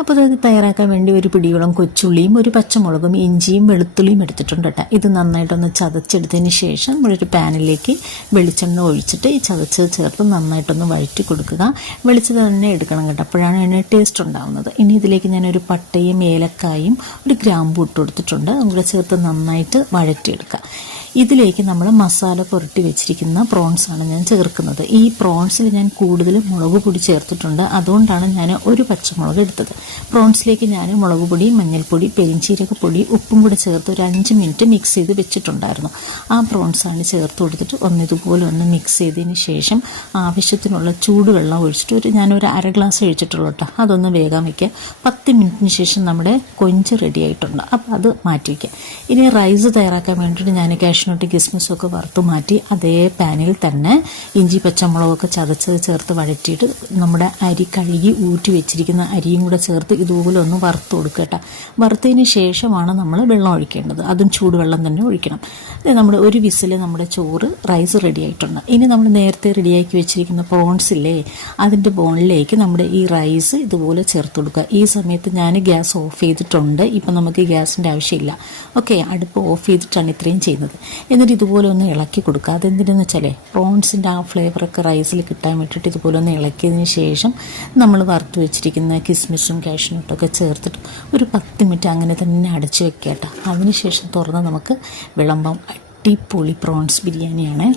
അപ്പോൾ അത് തയ്യാറാക്കാൻ വേണ്ടി ഒരു പിടിയോളം കൊച്ചുള്ളിയും ഒരു പച്ചമുളകും ഇഞ്ചിയും വെളുത്തുള്ളിയും എടുത്തിട്ടുണ്ട് കേട്ടോ. ഇത് നന്നായിട്ടൊന്ന് ചതച്ചെടുത്തതിന് ശേഷം നമ്മളൊരു പാനിലേക്ക് വെളിച്ചെണ്ണ ഒഴിച്ചിട്ട് ഈ ചതച്ച് ചേർത്ത് നന്നായിട്ടൊന്ന് വഴറ്റി കൊടുക്കുക. വെളിച്ചെണ്ണ തന്നെ എടുക്കണം കേട്ടോ, അപ്പോഴാണ് അതിന് ടേസ്റ്റ് ഉണ്ടാകുന്നത്. ഇനി ഇതിലേക്ക് ഞാനൊരു പട്ടയും ഏലക്കായും ഒരു ഗ്രാമ്പും ഇട്ട് കൊടുത്തിട്ടുണ്ട്. നമുക്ക് ചേർത്ത് നന്നായിട്ട് വഴറ്റിയെടുക്കുക. ഇതിലേക്ക് നമ്മൾ മസാല പുരട്ടി വെച്ചിരിക്കുന്ന പ്രോൺസാണ് ഞാൻ ചേർക്കുന്നത്. ഈ പ്രോൺസിൽ ഞാൻ കൂടുതൽ മുളക് പൊടി ചേർത്തിട്ടുണ്ട്, അതുകൊണ്ടാണ് ഞാൻ ഒരു പച്ചമുളക് എടുത്തത്. പ്രോൺസിലേക്ക് ഞാൻ മുളക് പൊടി, മഞ്ഞൾപ്പൊടി, പെരിഞ്ചീരകപ്പൊടി, ഉപ്പും കൂടെ ചേർത്ത് ഒരു 5 മിനിറ്റ് മിക്സ് ചെയ്ത് വെച്ചിട്ടുണ്ടായിരുന്നു. ആ പ്രോൺസാണ് ചേർത്ത് കൊടുത്തിട്ട് ഇതുപോലെ ഒന്ന് മിക്സ് ചെയ്തതിന് ശേഷം ആവശ്യത്തിനുള്ള ചൂടുവെള്ളം ഒഴിച്ചിട്ട് ഞാനൊരു 1/2 ഗ്ലാസ് ഒഴിച്ചിട്ടുള്ളൂ കേട്ടോ. അതൊന്ന് വേഗം വയ്ക്കുക. 10 മിനിറ്റിന് ശേഷം നമ്മുടെ കൊഞ്ച് റെഡി ആയിട്ടുണ്ട്. അപ്പോൾ അത് മാറ്റി വയ്ക്കുക. ഇനി റൈസ് തയ്യാറാക്കാൻ വേണ്ടിയിട്ട് ഞാൻ കാഷ്നട്ട് കിസ്മിസും ഒക്കെ വറുത്ത് മാറ്റി അതേ പാനിൽ തന്നെ ഇഞ്ചി പച്ചമുളകൊക്കെ ചതച്ച് ചേർത്ത് വഴറ്റിയിട്ട് നമ്മുടെ അരി കഴുകി ഊറ്റി വെച്ചിരിക്കുന്ന അരിയും കൂടെ ചേർത്ത് ഇതുപോലെ ഒന്ന് വറുത്ത് കൊടുക്കുക കേട്ടോ. വറുത്തതിന് ശേഷമാണ് നമ്മൾ വെള്ളം ഒഴിക്കേണ്ടത്. അതും ചൂടുവെള്ളം തന്നെ ഒഴിക്കണം. നമ്മുടെ ഒരു വിസിൽ നമ്മുടെ ചോറ് റൈസ് റെഡി ആയിട്ടുണ്ട്. ഇനി നമ്മൾ നേരത്തെ റെഡിയാക്കി വെച്ചിരിക്കുന്ന പ്രോൺസ് ഇല്ലേ, അതിൻ്റെ ബോണിലേക്ക് നമ്മുടെ ഈ റൈസ് ഇതുപോലെ ചേർത്ത് കൊടുക്കുക. ഈ സമയത്ത് ഞാൻ ഗ്യാസ് ഓഫ് ചെയ്തിട്ടുണ്ട്. ഇപ്പം നമുക്ക് ഗ്യാസിൻ്റെ ആവശ്യമില്ല. ഓക്കെ, അടുപ്പ് ഓഫ് ചെയ്തിട്ടാണ് ഇത്രയും ചെയ്യുന്നത്. എന്നിട്ട് ഇതുപോലെ ഒന്ന് ഇളക്കി കൊടുക്കുക. അതെന്തിനെന്ന് വെച്ചാൽ പ്രോൺസിൻ്റെ ആ ഫ്ലേവറൊക്കെ റൈസിൽ കിട്ടാൻ വേണ്ടിയിട്ട് ഇതുപോലെ ഒന്ന് ഇളക്കിയതിന് ശേഷം നമ്മൾ വറുത്ത് വെച്ചിരിക്കുന്ന കിസ്മിസും കാഷ്നട്ടൊക്കെ ചേർത്തിട്ട് ഒരു 10 മിനിറ്റ് അങ്ങനെ തന്നെ അടച്ച് വെക്കുക കേട്ടോ. അതിനുശേഷം തുറന്ന് നമുക്ക് വിളമ്പാം. അടിപൊളി പ്രോൺസ് ബിരിയാണിയാണ്.